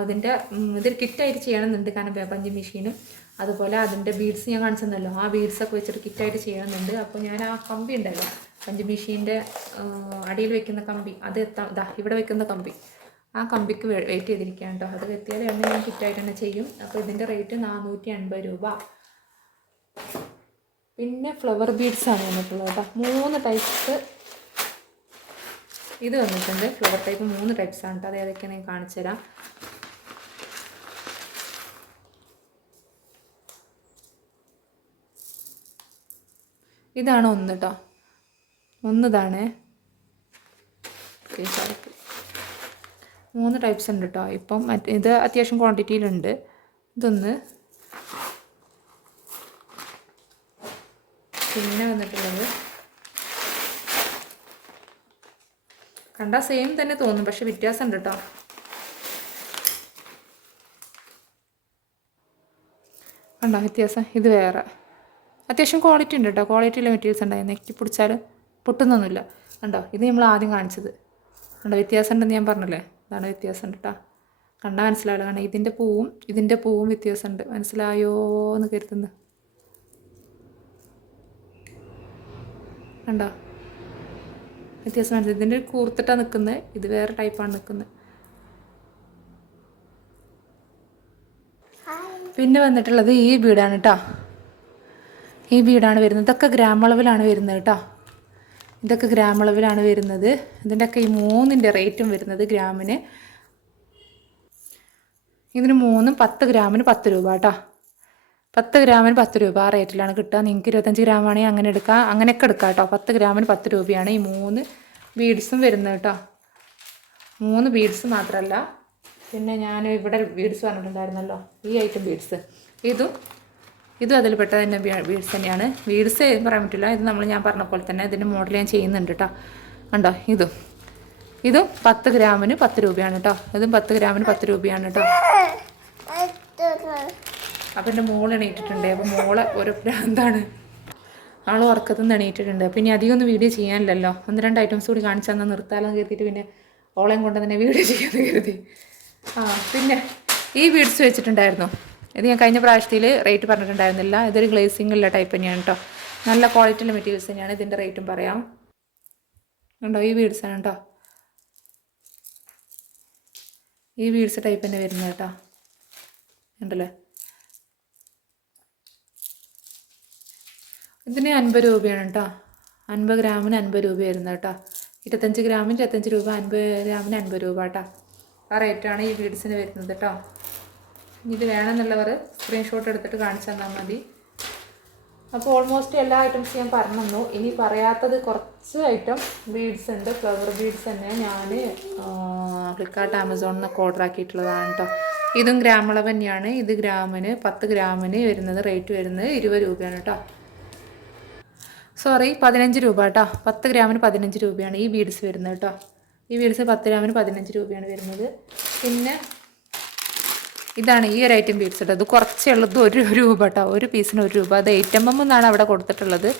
അതിന്റെ ഇതൊരു കിറ്റായിട്ട് ചെയ്യണമെന്നുണ്ട്. കാരണം പഞ്ച് മെഷീനും അതുപോലെ അതിന്റെ ബീഡ്സ് ഞാൻ കാണിച്ചെന്നല്ലോ. ആ ബീഡ്സൊക്കെ വെച്ചിട്ട് കിറ്റായിട്ട് ചെയ്യണമെന്നുണ്ട്. അപ്പോൾ ഞാൻ ആ കമ്പി ഉണ്ടല്ലോ. പഞ്ച് മെഷീന്റെ അടിയിൽ വെക്കുന്ന കമ്പി. അത് എത്താം. ഇവിടെ വെക്കുന്ന കമ്പി. ആ കമ്പിക്ക് വെയിറ്റ് ചെയ്തിരിക്കുകയാണ് കേട്ടോ. അത് എത്തിയാൽ എണ്ണ ഞാൻ കിറ്റായിട്ട് തന്നെ ചെയ്യും. അപ്പോൾ ഇതിന്റെ റേറ്റ് നാനൂറ്റി അൻപത് രൂപ. പിന്നെ ഫ്ലവർ ബീഡ്സ് ആണ് വന്നിട്ടുള്ളത് കേട്ടോ. മൂന്ന് ടൈപ്സ് ഇത് വന്നിട്ടുണ്ട്. ഫ്ലവർ ടൈപ്പ് മൂന്ന് ടൈപ്സ് ആണ് കേട്ടോ. അത് ഏതൊക്കെയാണ് ഞാൻ കാണിച്ചു തരാം. ഇതാണ് ഒന്ന് കേട്ടോ. ഒന്നിതാണ്. ഓക്കെ സോറി മൂന്ന് ടൈപ്സ് ഉണ്ട് കേട്ടോ ഇപ്പം ഇത് അത്യാവശ്യം ക്വാണ്ടിറ്റിയിലുണ്ട് ഇതൊന്ന് പിന്നെ വന്നിട്ടുള്ളത് കണ്ടാൽ സെയിം തന്നെ തോന്നും പക്ഷെ വ്യത്യാസം ഉണ്ട് കേട്ടോ കണ്ടോ വ്യത്യാസം ഇത് വേറെ. അത്യാവശ്യം ക്വാളിറ്റി ഉണ്ട് കേട്ടോ ക്വാളിറ്റിയുള്ള മെറ്റീരിയൽസ് ഉണ്ടായി നെക്കി പിടിച്ചാൽ പൊട്ടുന്നൊന്നുമില്ല. കണ്ടോ? ഇത് നമ്മൾ ആദ്യം കാണിച്ചത്. കണ്ടോ? വ്യത്യാസം ഉണ്ടെന്ന് ഞാൻ പറഞ്ഞില്ലേ? അതാണ് വ്യത്യാസം കേട്ടോ. കണ്ടാൽ മനസ്സിലാവില്ല കാരണം ഇതിന്റെ പൂവും ഇതിന്റെ പൂവും വ്യത്യാസമുണ്ട്. മനസ്സിലായോ എന്ന് കരുതുന്നു. കണ്ടോ? വ്യത്യാസം മനസ്സിലായി. ഇതിന്റെ കൂർത്തിട്ടാണ് നിൽക്കുന്നത് ഇത് വേറെ ടൈപ്പാണ് നിൽക്കുന്നത് പിന്നെ വന്നിട്ടുള്ളത് ഈ വീടാണ് കേട്ടോ. ഈ വീടാണ് വരുന്നത്. ഇതൊക്കെ ഗ്രാമളവിലാണ് വരുന്നത് കേട്ടോ. ഇതൊക്കെ ഗ്രാം അളവിലാണ് വരുന്നത്. ഇതിന്റെയൊക്കെ ഈ മൂന്നിന്റെ റേറ്റും വരുന്നത് ഗ്രാമിന്. ഇതിന് മൂന്നും പത്ത് ഗ്രാമിന് പത്ത് രൂപ കേട്ടോ. പത്ത് ഗ്രാമിന് പത്ത് രൂപ ആ റേറ്റിലാണ് കിട്ടുക. നിങ്ങൾക്ക് ഇരുപത്തഞ്ച് ഗ്രാം ആണെങ്കിൽ അങ്ങനെ എടുക്കാം. അങ്ങനെയൊക്കെ എടുക്കാം കേട്ടോ. പത്ത് ഗ്രാമിന് പത്ത് രൂപയാണ് ഈ മൂന്ന് ബീഡ്സും വരുന്നത് കേട്ടോ. മൂന്ന് ബീഡ്സ് മാത്രമല്ല. പിന്നെ ഞാൻ ഇവിടെ ബീഡ്സ് പറഞ്ഞിട്ടുണ്ടായിരുന്നല്ലോ. ഈ ഐറ്റം ബീഡ്സ്. ഇതും ഇതും അതിൽ പെട്ട തന്നെ വീഡ്സ് തന്നെയാണ്. വീഡ്സ് പറയാൻ പറ്റില്ല. ഇത് നമ്മൾ ഞാൻ പറഞ്ഞ പോലെ തന്നെ ഇതിന്റെ മോഡൽ ഞാൻ ചെയ്യുന്നുണ്ട് കേട്ടോ. കണ്ടോ? ഇതും. ഇതും പത്ത് ഗ്രാമിന് പത്ത് രൂപയാണ് കേട്ടോ. ഇതും പത്ത് ഗ്രാമിന് പത്ത് രൂപയാണ് കേട്ടോ. അപ്പം എന്റെ മോൾ എണീറ്റിട്ടുണ്ട്. അപ്പം മോളെ ഒരു ഭ്രാന്താണ്. ആൾ ഉറക്കത്തിൽ നിന്ന് എണീറ്റിട്ടുണ്ട്. ഇനി അധികം ഒന്നും വീഡിയോ ചെയ്യാനില്ലല്ലോ. ഒന്ന് രണ്ട് ഐറ്റംസ് കൂടി കാണിച്ചു തന്നാൽ നിർത്താലെന്ന് കരുതിയിട്ട് പിന്നെ ഓളെയും കൊണ്ട് തന്നെ വീഡിയോ ചെയ്യാമെന്ന് കരുതി. ആ പിന്നെ ഈ വീഡ്സ് വെച്ചിട്ടുണ്ടായിരുന്നു. ഇത് ഞാൻ കഴിഞ്ഞ പ്രാവശ്യത്തിൽ റേറ്റ് പറഞ്ഞിട്ടുണ്ടായിരുന്നില്ല. ഇതൊരു ഗ്ലേസിംഗ് ഉള്ള ടൈപ്പ് തന്നെയാണ് കേട്ടോ നല്ല ക്വാളിറ്റിയുള്ള മെറ്റീരിയൽസ് തന്നെയാണ് ഇതിന്റെ റേറ്റും പറയാം. ഉണ്ടോ ഈ ബീഡ്സാണ് കേട്ടോ ഈ ബീഡ്സ് ടൈപ്പ് തന്നെ വരുന്നത് കേട്ടോ ഉണ്ടല്ലേ ഇതിന് അൻപത് രൂപയാണ് കേട്ടോ അൻപത് ഗ്രാമിന് അൻപത് രൂപ വരുന്നത് കേട്ടോ ഇരുപത്തഞ്ച് ഗ്രാമിന് ഇരുപത്തഞ്ച് രൂപ അൻപത് ഗ്രാമിന് അൻപത് രൂപ കേട്ടോ ആ റേറ്റാണ് ഈ ബീഡ്സിന് വരുന്നത് കേട്ടോ ഇത് വേണമെന്നുള്ളവർ സ്ക്രീൻഷോട്ട് എടുത്തിട്ട് കാണിച്ചു തന്നാൽ മതി. അപ്പോൾ ഓൾമോസ്റ്റ് എല്ലാ ഐറ്റംസ് ഞാൻ പറഞ്ഞു ഇനി പറയാത്തത് കുറച്ച് ഐറ്റം ബീഡ്സ് ഉണ്ട്. ഫ്ലവർ ബീഡ്സ് തന്നെ ഞാൻ ഫ്ലിപ്കാർട്ട് ആമസോണിൽ നിന്നൊക്കെ ഓർഡർ ആക്കിയിട്ടുള്ളതാണ് കേട്ടോ ഇതും ഗ്രാമളവ് തന്നെയാണ്. ഇത് ഗ്രാമിന് പത്ത് ഗ്രാമിന് വരുന്നത് റേറ്റ് വരുന്നത് ഇരുപത് രൂപയാണ് കേട്ടോ സോറി പതിനഞ്ച് രൂപ കേട്ടോ പത്ത് ഗ്രാമിന് പതിനഞ്ച് രൂപയാണ് ഈ ബീഡ്സ് വരുന്നത് കേട്ടോ ഈ ബീഡ്സ് പത്ത് ഗ്രാമിന് പതിനഞ്ച് രൂപയാണ് വരുന്നത്. പിന്നെ ഇതാണ് ഈ ഒരു ഐറ്റം ബീഡ്സ് കേട്ടോ ഇത് കുറച്ചേ ഉള്ളത് ഒരു രൂപ കേട്ടോ ഒരു പീസിന് ഒരു രൂപ. അത് എയ്റ്റ് എം എന്നാണ് അവിടെ കൊടുത്തിട്ടുള്ളത്.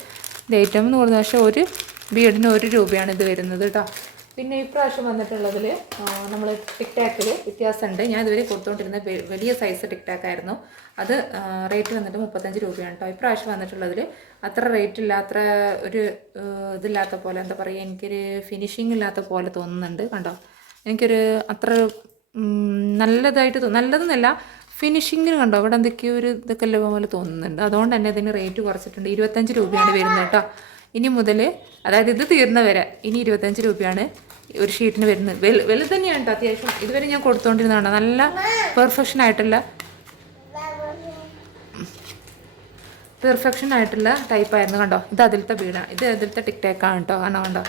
ഇത് എയ്റ്റ് എം എന്ന് പറഞ്ഞ പക്ഷേ ഒരു ബീഡിന് ഒരു രൂപയാണ് ഇത് വരുന്നത് കേട്ടോ പിന്നെ ഇപ്രാവശ്യം വന്നിട്ടുള്ളതിൽ നമ്മൾ ടിക് ടാക്കിൽ വ്യത്യാസമുണ്ട് ഞാൻ ഇതുവരെ കൊടുത്തുകൊണ്ടിരുന്ന വലിയ സൈസ് ടിക് ആയിരുന്നു. അത് റേറ്റ് വന്നിട്ട് മുപ്പത്തഞ്ച് രൂപയാണ് കേട്ടോ ഇപ്രാവശ്യം വന്നിട്ടുള്ളതിൽ അത്ര റേറ്റ് ഇല്ലാത്ത ഒരു ഇതില്ലാത്ത പോലെ എന്താ പറയുക എനിക്കൊരു ഫിനിഷിംഗ് ഇല്ലാത്ത പോലെ തോന്നുന്നുണ്ട് കണ്ടോ? എനിക്കൊരു അത്ര നല്ലതായിട്ട് തോന്നും. നല്ലതെന്നല്ല ഫിനിഷിങ്ങിന് കണ്ടോ? അവിടെ എന്തൊക്കെയോ ഒരു ഇതൊക്കെ ഉള്ള പോലെ തോന്നുന്നുണ്ട്. അതുകൊണ്ട് തന്നെ ഇതിന് റേറ്റ് കുറച്ചിട്ടുണ്ട്. ഇരുപത്തഞ്ച് രൂപയാണ് വരുന്നത് കേട്ടോ. ഇനി മുതൽ അതായത് ഇത് തീർന്ന വരെ ഇനി ഇരുപത്തഞ്ച് രൂപയാണ് ഒരു ഷീറ്റിന് വരുന്നത്. വെൽ വലുത് തന്നെയാണ് കേട്ടോ അത്യാവശ്യം. ഇതുവരെ ഞാൻ കൊടുത്തുകൊണ്ടിരുന്നതാണ് നല്ല പെർഫെക്ഷൻ ആയിട്ടുള്ള പെർഫെക്ഷൻ ആയിട്ടുള്ള ടൈപ്പായിരുന്നു കണ്ടോ? ഇത് അതിലത്തെ വീടാണ് ഇത് അതിലത്തെ ടിക് ടേക്കാണ് കേട്ടോ കാണോ കണ്ടോ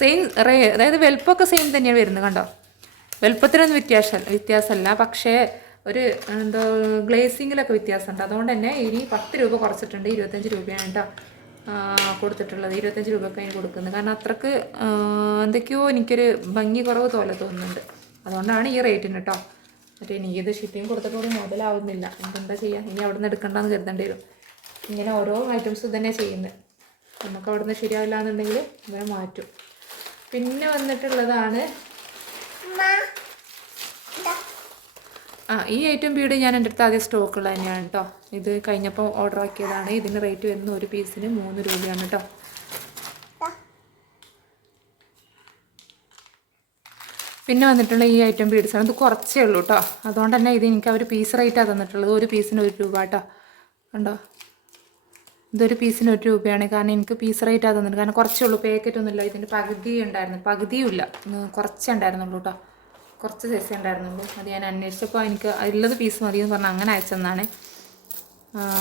സെയിം റേ അതായത് വലുപ്പമൊക്കെ സെയിം തന്നെയാണ് വരുന്നത് കണ്ടോ? വലുപ്പത്തിനൊന്നും വ്യത്യാസം വ്യത്യാസമല്ല. പക്ഷേ ഒരു എന്തോ ഗ്ലേസിങ്ങിലൊക്കെ വ്യത്യാസമുണ്ട്. അതുകൊണ്ട് തന്നെ ഇനി പത്ത് രൂപ കുറച്ചിട്ടുണ്ട്. ഇരുപത്തഞ്ച് രൂപയാണ് കേട്ടോ കൊടുത്തിട്ടുള്ളത്. ഇരുപത്തഞ്ച് രൂപയ്ക്ക് അതിന് കൊടുക്കുന്നത്. കാരണം അത്രയ്ക്ക് എന്തൊക്കെയോ എനിക്കൊരു ഭംഗി കുറവ് പോലെ തോന്നുന്നുണ്ട്. അതുകൊണ്ടാണ് ഈ റേറ്റിന് കേട്ടോ മറ്റേ എനിക്ക് ഇത് ഷിപ്പിംഗ് കൊടുത്തിട്ടോട് മുതലാവുന്നില്ല. എന്തെന്താ ചെയ്യുക ഇനി അവിടെ നിന്ന് എടുക്കണ്ടെന്ന് കരുതേണ്ടി വരും. ഇങ്ങനെ ഓരോ ഐറ്റംസ് തന്നെ ചെയ്യുന്നത് നമുക്ക് അവിടെ നിന്ന് ശരിയാവില്ല എന്നുണ്ടെങ്കിൽ ഇങ്ങനെ മാറ്റും. പിന്നെ വന്നിട്ടുള്ളതാണ് ആ ഈ ഐറ്റം ബീഡ് ഞാൻ എന്റെ അടുത്ത് ആദ്യം സ്റ്റോക്കുള്ള തന്നെയാണ് കേട്ടോ. ഇത് കഴിഞ്ഞപ്പോൾ ഓർഡർ ആക്കിയതാണ്. ഇതിന്റെ റേറ്റ് വരുന്ന ഒരു പീസിന് മൂന്ന് രൂപയാണ് കേട്ടോ. പിന്നെ വന്നിട്ടുള്ള ഈ ഐറ്റം ബീഡ്സാണ് ഇത് കുറച്ചേ ഉള്ളൂ കേട്ടോ. അതുകൊണ്ട് തന്നെ ഇത് എനിക്ക് അവർ പീസ് റേറ്റാണ് തന്നിട്ടുള്ളത്. ഒരു പീസിന് ഒരു രൂപ കേട്ടോ. കണ്ടോ? ഇതൊരു പീസിന് ഒരു രൂപയാണ്. കാരണം എനിക്ക് പീസ് ആ തന്നിട്ട് കാരണം കുറച്ചേ ഉള്ളൂ പാക്കറ്റ് ഒന്നുമില്ല ഇതിന്റെ പകുതി ഉണ്ടായിരുന്നു. പകുതിയും ഇല്ല. ഉം, കുറച്ചേ ഉണ്ടായിരുന്നുള്ളൂ കേട്ടോ കുറച്ച് സൈസേ ഉണ്ടായിരുന്നുള്ളൂ. അത് ഞാൻ അന്വേഷിച്ചപ്പോൾ എനിക്ക് ഉള്ളത് പീസ് മതി എന്ന് പറഞ്ഞാൽ അങ്ങനെ അയച്ചെന്നാണ്.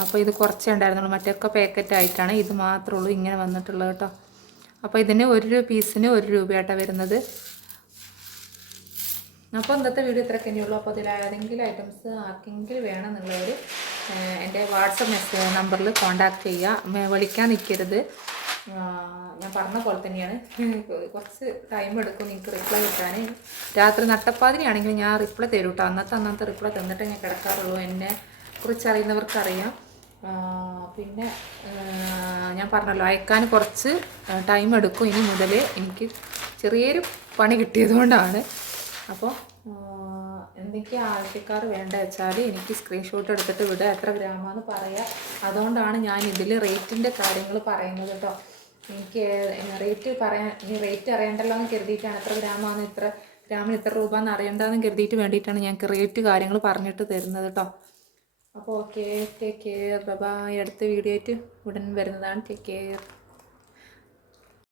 അപ്പോൾ ഇത് കുറച്ചേ ഉണ്ടായിരുന്നുള്ളൂ. മറ്റൊക്കെ പാക്കറ്റ് ആയിട്ടാണ് ഇത് മാത്രമേ ഉള്ളൂ ഇങ്ങനെ വന്നിട്ടുള്ളത് കേട്ടോ അപ്പോൾ ഇതിന് ഒരു പീസിന് ഒരു രൂപയായിട്ടാണ് വരുന്നത്. അപ്പോൾ ഇന്നത്തെ വീഡിയോ ഇത്രയൊക്കെ തന്നെയുള്ളൂ അപ്പോൾ അതിൽ ഐറ്റംസ് ആർക്കെങ്കിലും വേണമെന്നുള്ളവർ എന്റെ വാട്സപ്പ് മെസ്സേജ് നമ്പറിൽ കോണ്ടാക്ട് ചെയ്യുക. വിളിക്കാൻ നിൽക്കരുത്. ഞാൻ പറഞ്ഞ പോലെ തന്നെയാണ്. കുറച്ച് ടൈം എടുക്കും നിങ്ങൾക്ക് റിപ്ലൈ കിട്ടാൻ. രാത്രി നട്ടപ്പാതിരിയാണെങ്കിൽ ഞാൻ റിപ്ലൈ തരും കേട്ടോ അന്നത്തെ അന്നത്തെ റിപ്ലൈ തന്നിട്ട് ഞാൻ കിടക്കാറുള്ളൂ. എന്നെ കുറിച്ച് അറിയുന്നവർക്കറിയാം. പിന്നെ ഞാൻ പറഞ്ഞല്ലോ അയക്കാൻ കുറച്ച് ടൈം എടുക്കും ഇനി മുതൽ. എനിക്ക് ചെറിയൊരു പണി കിട്ടിയതുകൊണ്ടാണ്. അപ്പോൾ എന്തൊക്കെയാണ് ആവശ്യക്കാർ വേണ്ട വെച്ചാൽ എനിക്ക് സ്ക്രീൻഷോട്ട് എടുത്തിട്ട് വിടുക എത്ര ഗ്രാമാന്ന് പറയുക അതുകൊണ്ടാണ് ഞാൻ ഇതിൽ റേറ്റിന്റെ കാര്യങ്ങൾ പറയുന്നത് കേട്ടോ. എനിക്ക് റേറ്റ് പറയാൻ ഇനി റേറ്റ് അറിയണ്ടല്ലോ എന്ന് കരുതിയിട്ടാണ് എത്ര ഗ്രാമാന്ന് ഇത്ര ഗ്രാമിന് ഇത്ര രൂപ എന്ന് അറിയണ്ടെന്ന് കരുതിയിട്ട് വേണ്ടിയിട്ടാണ് ഞങ്ങൾക്ക് റേറ്റ് കാര്യങ്ങൾ പറഞ്ഞിട്ട് തരുന്നത് കേട്ടോ. അപ്പോൾ ഓക്കെ ടേക്ക് കെയർ ബൈ അടുത്ത വീഡിയോ ആയിട്ട് ഉടൻ വരുന്നതാണ്. Take care